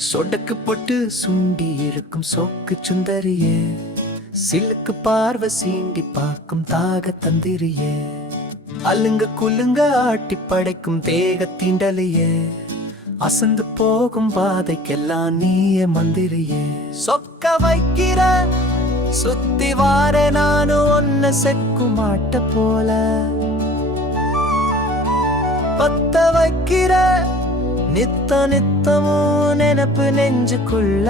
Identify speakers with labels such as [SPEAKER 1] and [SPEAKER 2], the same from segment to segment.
[SPEAKER 1] சொடக்கு போட்டு சுண்டி இருக்கும் சொக்கு சுந்தரியே. சிலுக்கு பார்வை சீண்டி பார்க்கும் தாக தந்திரியே. அலுங்க குலுங்க ஆட்டி படைக்கும் தேக தீண்டலியே. அசந்து போகும் பாதைக்கெல்லாம் நீயே மந்திரியே. சொக்க வைக்கிற சுத்தி வார நானும் ஒன்ன செக்கு மாட்ட போல. பத்த வைக்கிற நித்த நித்தமும் நினப்பு நெஞ்சுக்குள்ள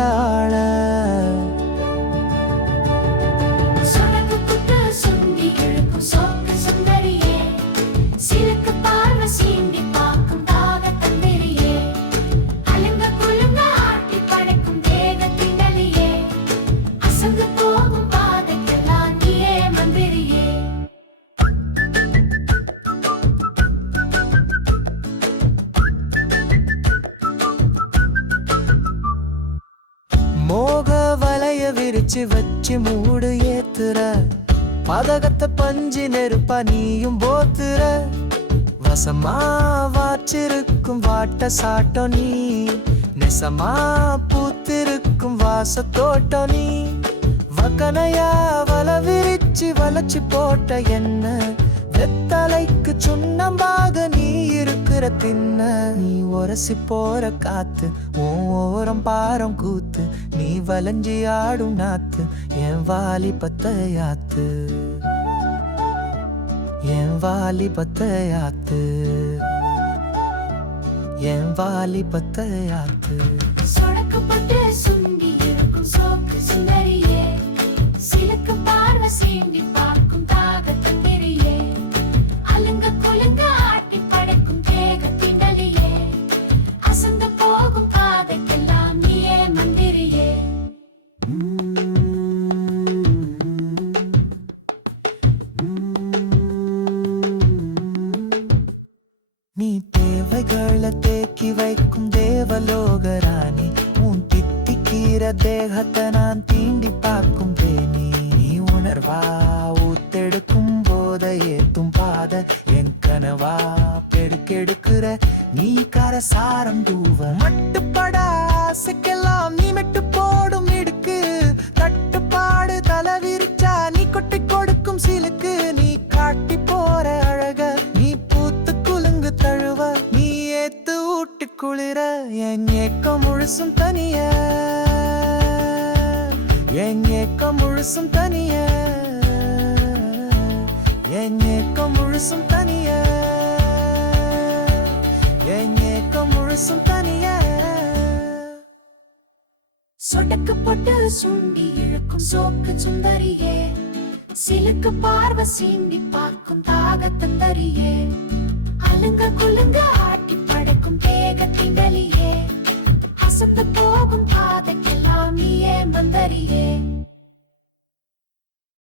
[SPEAKER 1] வச்சு வச்சு மூடு ஏத்துற. பதகத்தை பஞ்சு நெருப்பா நீயும் போத்துற. வசமா வாச்சிருக்கும் வாட்ட சாட்டம் நீ. நெசமா பூத்திருக்கும் வாச தோட்டம் நீ. வக்கனையா வல விரிச்சு வளைச்சு போட்ட என்ன? வெத்தலைக்கு சுண்ணம்பாக நீ இருக்கிற தின்ன. நீ உரசி போற காத்து ஓரம் பாரம் கூத்து நீ வலஞ்சி ஆடும் நாத்து என் வாலி பத்தையாத்து. என் வாலி பத்தையாத்து. என் வாலி பத்தையாத்து.
[SPEAKER 2] சொடக்கப்பட்டு சுண்டி இருக்கும் சோக்கு சுந்தரியே சிலுக்கு பார்வை சீண்டி
[SPEAKER 1] தேவைகளை தேக்கி வைக்கும் தேவலோகராணி உன் தித்திக்கீர தேகத்தை நான் தீண்டி பார்க்கும் தேனி நீ உணர்வா ஊத்தெடுக்கும் போத ஏத்தும் பாத என் கனவா பெடுக்கெடுக்கிற நீ கரசாரம் தூவ குளிர என் ஏக்கம் முழுசும் தனிய. என் ஏக்கம் முழுசும் தனிய. என் ஏக்கம் முழுசும் தனிய. என் ஏக்கம் முழுசும் தனிய.
[SPEAKER 2] சொடக்கு போட்டு சுண்டி இழுக்கும் சோக்கு சுந்தரியே. சிலுக்கு பார்வை சீண்டி பார்க்கும் தாகத்தந்தரியே அலுங்க குலுங்க ஆட்டி போகும் வேகத்தின் திண்டலியே அசந்து போகும் பாதைக்கெல்லாம் நீயே மந்தரியே.